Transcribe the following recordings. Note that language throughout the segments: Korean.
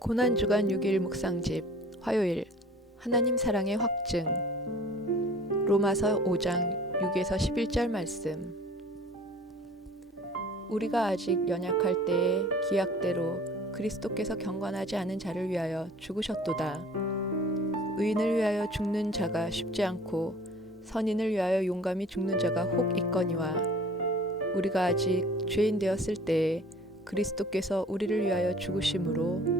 고난 주간 6일 묵상집 화요일 하나님 사랑의 확증. 로마서 5장 6에서 11절 말씀. 우리가 아직 연약할 때에 기약대로 그리스도께서 경건하지 않은 자를 위하여 죽으셨도다. 의인을 위하여 죽는 자가 쉽지 않고 선인을 위하여 용감히 죽는 자가 혹 있거니와 우리가 아직 죄인 되었을 때에 그리스도께서 우리를 위하여 죽으심으로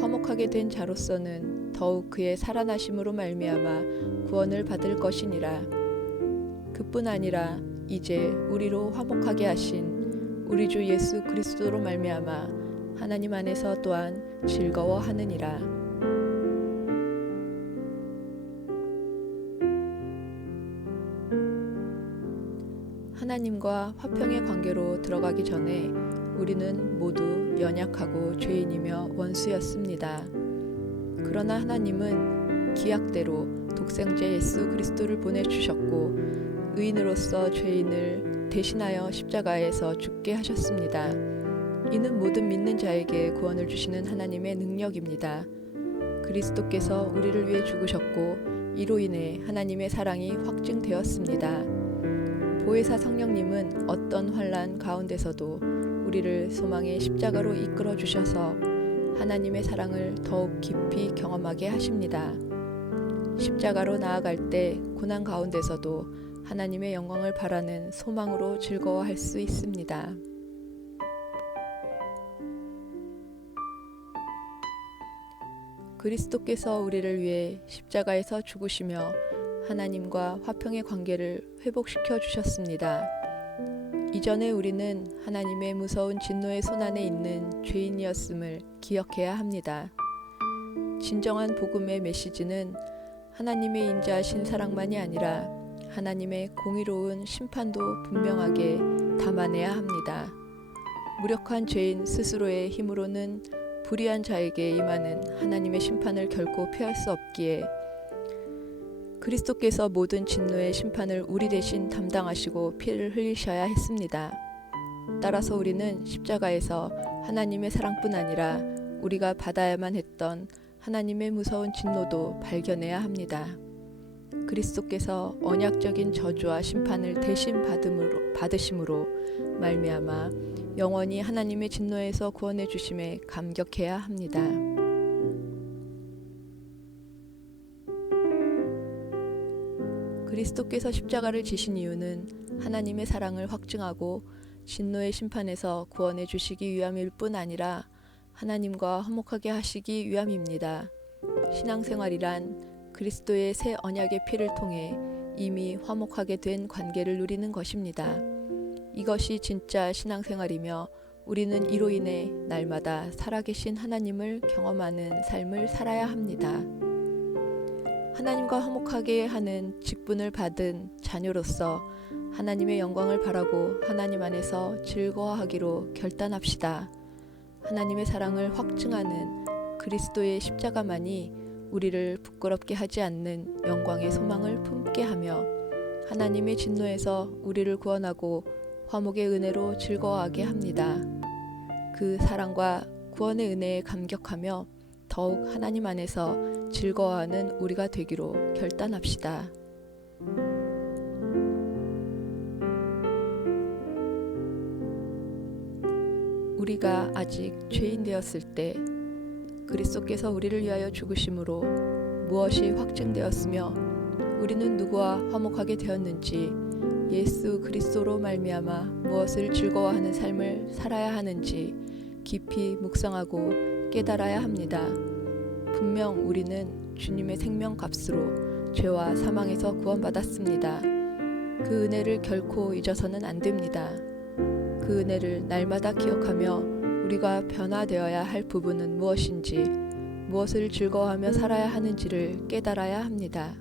화목하게 된 자로서는 더욱 그의 살아나심으로 말미암아 구원을 받을 것이니라. 그뿐 아니라 이제 우리로 화목하게 하신 우리 주 예수 그리스도로 말미암아 하나님 안에서 또한 즐거워하느니라. 하나님과 화평의 관계로 들어가기 전에 우리는 모두 연약하고 죄인이며 원수였습니다. 그러나 하나님은 기약대로 독생자 예수 그리스도를 보내주셨고 의인으로서 죄인을 대신하여 십자가에서 죽게 하셨습니다. 이는 모든 믿는 자에게 구원을 주시는 하나님의 능력입니다. 그리스도께서 우리를 위해 죽으셨고 이로 인해 하나님의 사랑이 확증되었습니다. 보혜사 성령님은 어떤 환란 가운데서도 우리를 소망의 십자가로 이끌어 주셔서 하나님의 사랑을 더욱 깊이 경험하게 하십니다. 십자가로 나아갈 때 고난 가운데서도 하나님의 영광을 바라는 소망으로 즐거워할 수 있습니다. 그리스도께서 우리를 위해 십자가에서 죽으시며 하나님과 화평의 관계를 회복시켜 주셨습니다. 이전에 우리는 하나님의 무서운 진노의 손안에 있는 죄인이었음을 기억해야 합니다. 진정한 복음의 메시지는 하나님의 인자하신 사랑만이 아니라 하나님의 공의로운 심판도 분명하게 담아내야 합니다. 무력한 죄인 스스로의 힘으로는 불의한 자에게 임하는 하나님의 심판을 결코 피할 수 없기에 그리스도께서 모든 진노의 심판을 우리 대신 담당하시고 피를 흘리셔야 했습니다. 따라서 우리는 십자가에서 하나님의 사랑뿐 아니라 우리가 받아야만 했던 하나님의 무서운 진노도 발견해야 합니다. 그리스도께서 언약적인 저주와 심판을 대신 받음으로, 받으심으로 말미암아 영원히 하나님의 진노에서 구원해 주심에 감격해야 합니다. 그리스도께서 십자가를 지신 이유는 하나님의 사랑을 확증하고 진노의 심판에서 구원해 주시기 위함일 뿐 아니라 하나님과 화목하게 하시기 위함입니다. 신앙생활이란 그리스도의 새 언약의 피를 통해 이미 화목하게 된 관계를 누리는 것입니다. 이것이 진짜 신앙생활이며 우리는 이로 인해 날마다 살아계신 하나님을 경험하는 삶을 살아야 합니다. 하나님과 화목하게 하는 직분을 받은 자녀로서 하나님의 영광을 바라고 하나님 안에서 즐거워하기로 결단합시다. 하나님의 사랑을 확증하는 그리스도의 십자가만이 우리를 부끄럽게 하지 않는 영광의 소망을 품게 하며 하나님의 진노에서 우리를 구원하고 화목의 은혜로 즐거워하게 합니다. 그 사랑과 구원의 은혜에 감격하며 더욱 하나님 안에서 즐거워하는 우리가 되기로 결단합시다. 우리가 아직 죄인 되었을 때 그리스도께서 우리를 위하여 죽으심으로 무엇이 확증되었으며 우리는 누구와 화목하게 되었는지 예수 그리스도로 말미암아 무엇을 즐거워하는 삶을 살아야 하는지 깊이 묵상하고 깨달아야 합니다. 분명 우리는 주님의 생명 값으로 죄와 사망에서 구원받았습니다. 그 은혜를 결코 잊어서는 안 됩니다. 그 은혜를 날마다 기억하며 우리가 변화되어야 할 부분은 무엇인지 무엇을 즐거워하며 살아야 하는지를 깨달아야 합니다.